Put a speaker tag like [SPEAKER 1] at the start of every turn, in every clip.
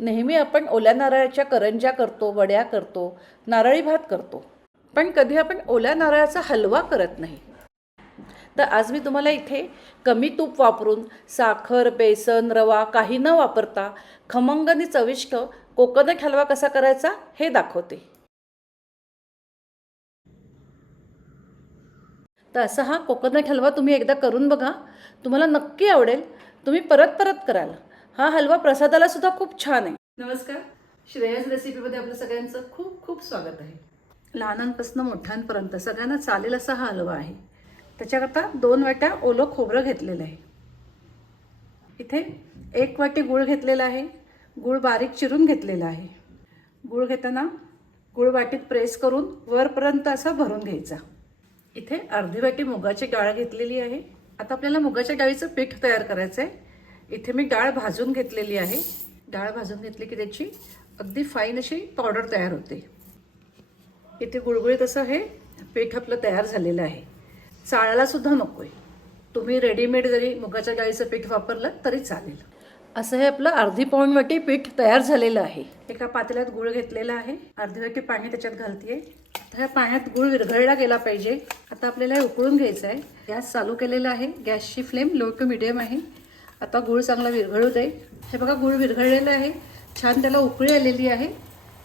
[SPEAKER 1] नेहमी आपण ओल्या नारळाच्या करंज्या करतो वड्या करतो नारळी भात करतो. पण कधी आपण ओल्या नारळाचा हलवा करत नाही. तर आज मी तुम्हाला इथे कमी तूप वापरून साखर बेसन रवा काही न वापरता खमंग आणि चविष्ट कोकोनट हलवा कसा करायचा हे दाखवते. तर असा हा कोकोनट हलवा तुम्ही एकदा करून बघा. तुम्हाला नक्की आवडेल. तुम्ही परत परत कराल. हा हलवा प्रसादाला सुद्धा खूप छान आहे. नमस्कार. श्रेयस रेसिपीमध्ये आपलं सगळ्यांचं खूप खूप स्वागत आहे. लहानांपासून मोठ्यांपर्यंत सगळ्यांना चालेल असा हा हलवा आहे. त्याच्याकरता दोन वाट्या ओलं खोबरं घेतलेलं आहे. इथे एक वाटी गूळ घेतलेला आहे. गूळ बारीक चिरून घेतलेला आहे. गूळ घेताना गूळ वाटीत प्रेस करून वरपर्यंत असा भरून घ्यायचा. इथे अर्धी वाटी मुगाची डाळ घेतलेली आहे. आता आपल्याला मुगाच्या डाळीचं पीठ तयार करायचं आहे इथे मी डाळ भाजून घेतलेली आहे. डाळ भाजून घेतली की त्याची अगदी फाईन अशी पावडर तयार होते. इथे गुळगुळीत असं हे पीठ आपलं तयार झालेलं आहे. चाळायलासुद्धा नको आहे तुम्ही रेडीमेड जरी मुगाच्या डाळीचं पीठ वापरलं तरी चालेल. असं हे आपलं अर्धी पाऊण वाटी पीठ तयार झालेलं आहे. एका पातेल्यात गुळ घेतलेला आहे. अर्धी वाटी पाणी त्याच्यात घालते तर ह्या पाण्यात गुळ विरघळला गेला पाहिजे. आता आपल्याला हे उकळून घ्यायचं आहे गॅस चालू केलेला आहे. गॅसची फ्लेम लो टू मिडियम आहे. आता गुळ चांगला विरघळू दे. हे बघा गुळ विरघळलेलं आहे. छान त्याला उकळी आलेली आहे.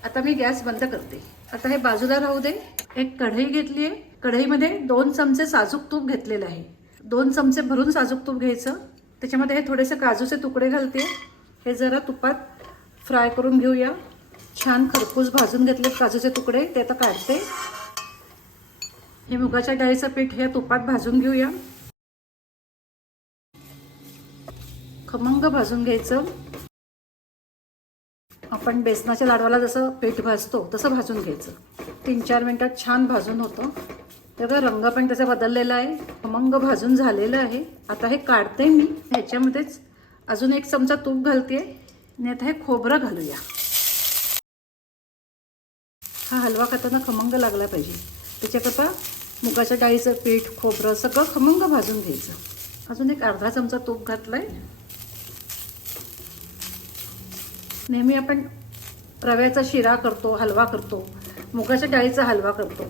[SPEAKER 1] आता मी गॅस बंद करते. आता हे बाजूला राहू दे. एक कढई घेतली आहे. कढईमध्ये दोन चमचे साजूक तूप घेतलेलं आहे. दोन चमचे भरून साजूक तूप घ्यायचं. त्याच्यामध्ये हे थोडेसे काजूचे तुकडे घालते. हे जरा तुपात फ्राय करून घेऊया. छान खरपूस भाजून घेतले काजूचे तुकडे. ते आता काढते. हे मुगाच्या डाळीचं पीठ हे तुपात भाजून घेऊया. खमंग भाजून घ्यायचं. आपण बेसनाच्या लाडवाला जसं पीठ भाजतो तसं भाजून घ्यायचं. तीन चार मिनटात छान भाजून होतं. तेव्हा रंग पण त्याचा बदललेला आहे. खमंग भाजून झालेलं आहे. आता हे काढते मी. ह्याच्यामध्येच अजून एक चमचा तूप घालते. आणि आता हे खोबरं घालूया. हा हलवा खाताना खमंग लागला पाहिजे. त्याच्याकरता मुगाच्या डाळीचं पीठ खोबरं सगळं खमंग भाजून घ्यायचं. अजून एक अर्धा चमचा तूप घातला आहे नेहमी आपण रव्याचा शिरा करतो हलवा करतो मुगाच्या डाळीचा हलवा करतो.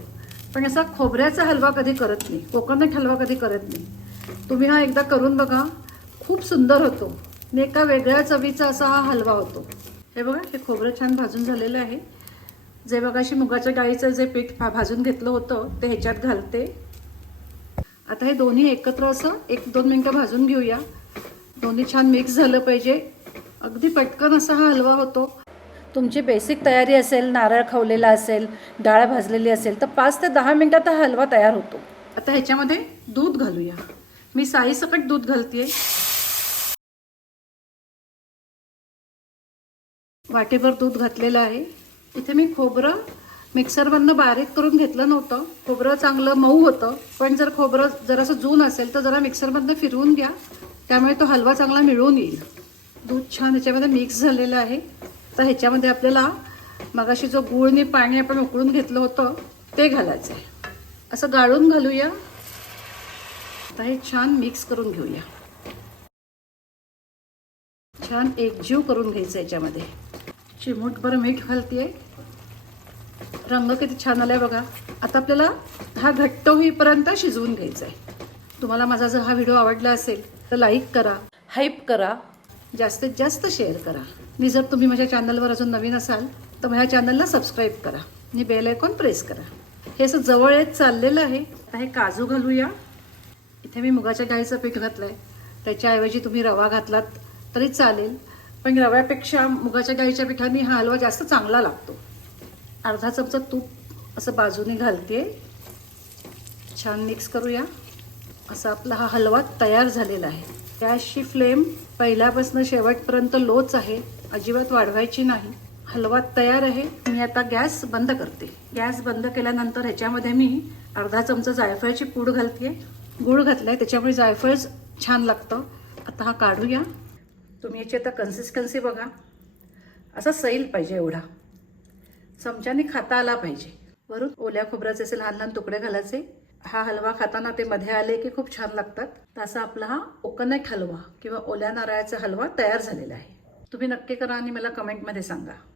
[SPEAKER 1] पण असा खोबऱ्याचा हलवा कधी करत नाही कोकोनट हलवा कधी करत नाही. तुम्ही हा एकदा करून बघा खूप सुंदर होतो. आणि एका वेगळ्या चवीचा असा हा हलवा होतो. हे बघा हे खोबरं छान भाजून झालेलं आहे. जे बघाशी मुगाच्या डाळीचं जे पीठ भा- भाजून घेतलं होतं ते ह्याच्यात घालते. आता हे दोन्ही एकत्र असं एक दोन मिनटं भाजून घेऊया. दोन्ही छान मिक्स झालं पाहिजे. अगदी पटकन असा हा हलवा होतो. तुमची बेसिक तयारी असेल नारळ खवलेला असेल डाळ भाजलेली असेल तर पाच ते दहा मिनिटात हा हलवा तयार होतो. आता ह्याच्यामध्ये दूध घालूया. मी साई सकट दूध घालते वाटेभर दूध घातलेलं आहे. इथे मी खोबरं मिक्सरमधनं बारीक करून घेतलं नव्हतं. खोबरं चांगलं मऊ होतं. पण जर खोबरं जरासं जून असेल तर जरा मिक्सरमधनं फिरवून घ्या. त्यामुळे तो हलवा चांगला मिळून येईल. दूध छान ह्याच्यामध्ये मिक्स झालेलं आहे. तर ह्याच्यामध्ये आपल्याला मगाशी जो गुळणी पाणी आपण उकळून घेतलं होतं ते घालायचं आहे असं गाळून घालूया. आता हे छान मिक्स करून घेऊया. छान एकजीव करून घ्यायचं याच्यामध्ये चिमूटभर मीठ घालते रंग किती छान आलाय बघा. आता आपल्याला हा घट्ट होईपर्यंत शिजवून घ्यायचा आहे तुम्हाला माझा जर हा व्हिडिओ आवडला असेल तर लाईक करा. हाईप करा. जास्तीत जास्त शेअर करा. आणि जर तुम्ही माझ्या चॅनलवर अजून नवीन असाल तर माझ्या चॅनलला सबस्क्राईब करा. आणि बेल आयकॉन प्रेस करा. हे असं जवळ येत चाललेलं आहे. आता हे काजू घालूया. इथे मी मुगाच्या डाळीचं पीठ घातलं आहे त्याच्याऐवजी तुम्ही रवा घातलात तरी चालेल. पण रव्यापेक्षा मुगाच्या डाळीच्या पिठाने हा हलवा जास्त चांगला लागतो. अर्धा चमचा तूप असं बाजूने घालते. छान मिक्स करूया. असा आपला हा हलवा तयार झालेला आहे. गॅसची फ्लेम पहिल्यापासून शेवटपर्यंत लोच आहे. अजिबात वाढवायची नाही. हलवा तयार आहे. मी आता गॅस बंद करते. गॅस बंद केल्यानंतर ह्याच्यामध्ये मी अर्धा चमचा जायफळची पूड घालते. गूळ घातलाय त्याच्यामुळे जायफळ छान लागतं. आता हा काढूया. तुम्ही याची आता कन्सिस्टन्सी बघा. असा सैल पाहिजे एवढा. चमच्याने खाता आला पाहिजे. वरून ओल्या खोबऱ्याचे असे लहान लहान तुकडे घालायचे. हा हलवा खाताना ते मध्ये आले की खूप छान लागतात. तर असा आपला हा कोकोनट हलवा किंवा ओल्या नारळाचा हलवा तयार झालेला आहे. तुम्ही नक्की करा आणि मला कमेंटमध्ये सांगा.